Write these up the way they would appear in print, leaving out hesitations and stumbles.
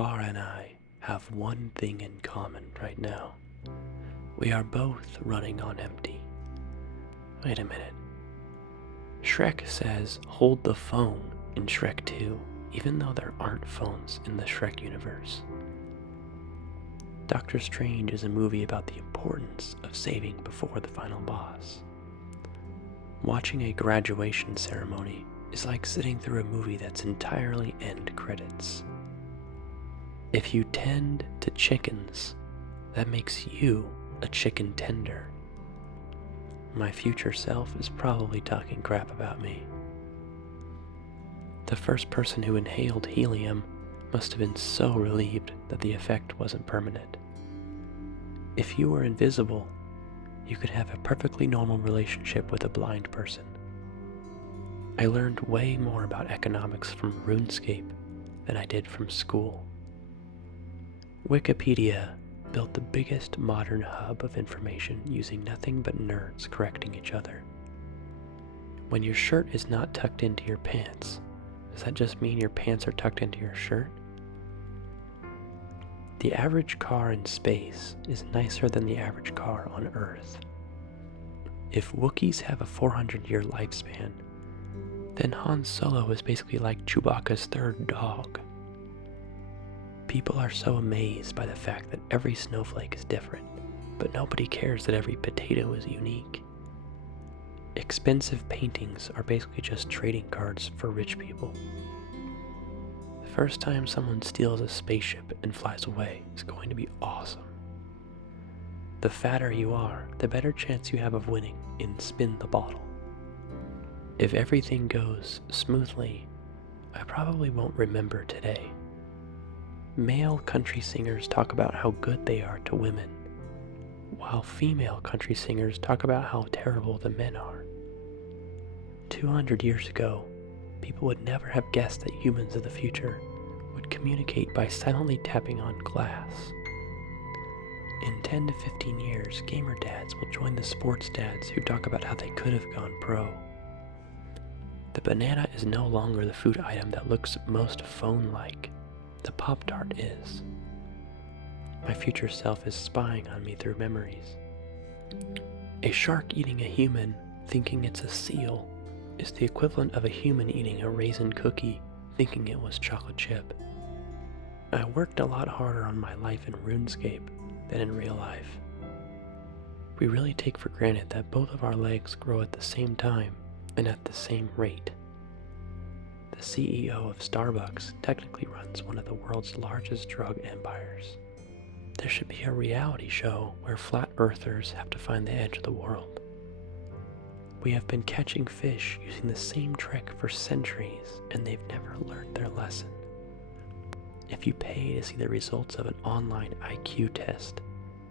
car and I have one thing in common right now. We are both running on empty. Wait a minute. Shrek says, hold the phone in Shrek 2, even though there aren't phones in the Shrek universe. Doctor Strange is a movie about the importance of saving before the final boss. Watching a graduation ceremony is like sitting through a movie that's entirely end credits. If you tend to chickens, that makes you a chicken tender. My future self is probably talking crap about me. The first person who inhaled helium must have been so relieved that the effect wasn't permanent. If you were invisible, you could have a perfectly normal relationship with a blind person. I learned way more about economics from RuneScape than I did from school. Wikipedia built the biggest modern hub of information using nothing but nerds correcting each other. When your shirt is not tucked into your pants, does that just mean your pants are tucked into your shirt? The average car in space is nicer than the average car on Earth. If Wookiees have a 400-year lifespan, then Han Solo is basically like Chewbacca's third dog. People are so amazed by the fact that every snowflake is different, but nobody cares that every potato is unique. Expensive paintings are basically just trading cards for rich people. The first time someone steals a spaceship and flies away is going to be awesome. The fatter you are, the better chance you have of winning in Spin the Bottle. If everything goes smoothly, I probably won't remember today. Male country singers talk about how good they are to women, while female country singers talk about how terrible the men are. 200 years ago, people would never have guessed that humans of the future would communicate by silently tapping on glass. In 10 to 15 years, gamer dads will join the sports dads who talk about how they could have gone pro. The banana is no longer the food item that looks most phone-like. The Pop-Tart is. My future self is spying on me through memories. A shark eating a human, thinking it's a seal, is the equivalent of a human eating a raisin cookie, thinking it was chocolate chip. I worked a lot harder on my life in RuneScape than in real life. We really take for granted that both of our legs grow at the same time and at the same rate. The CEO of Starbucks technically runs one of the world's largest drug empires. There should be a reality show where flat earthers have to find the edge of the world. We have been catching fish using the same trick for centuries, and they've never learned their lesson. If you pay to see the results of an online IQ test,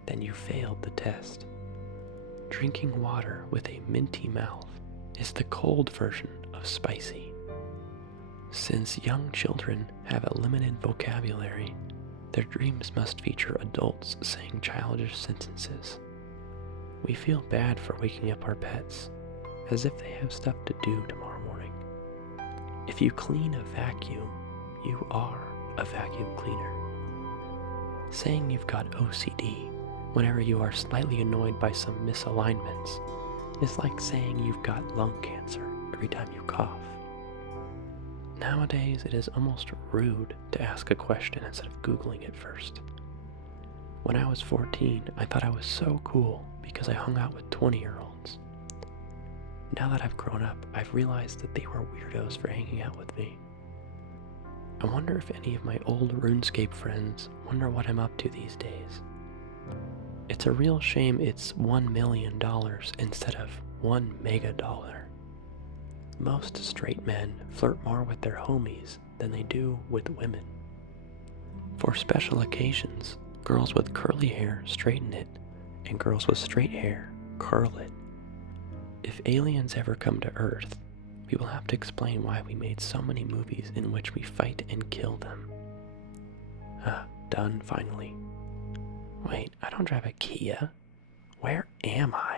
then you failed the test. Drinking water with a minty mouth is the cold version of spicy. Since young children have a limited vocabulary, their dreams must feature adults saying childish sentences. We feel bad for waking up our pets, as if they have stuff to do tomorrow morning. If you clean a vacuum, you are a vacuum cleaner. Saying you've got OCD whenever you are slightly annoyed by some misalignments is like saying you've got lung cancer every time you cough. Nowadays, it is almost rude to ask a question instead of Googling it first. When I was 14, I thought I was so cool because I hung out with 20-year-olds. Now that I've grown up, I've realized that they were weirdos for hanging out with me. I wonder if any of my old RuneScape friends wonder what I'm up to these days. It's a real shame it's $1 million instead of $1 mega dollar. Most straight men flirt more with their homies than they do with women. For special occasions, girls with curly hair straighten it, and girls with straight hair curl it. If aliens ever come to Earth, we will have to explain why we made so many movies in which we fight and kill them. Done finally. Wait, I don't drive a Kia. Where am I?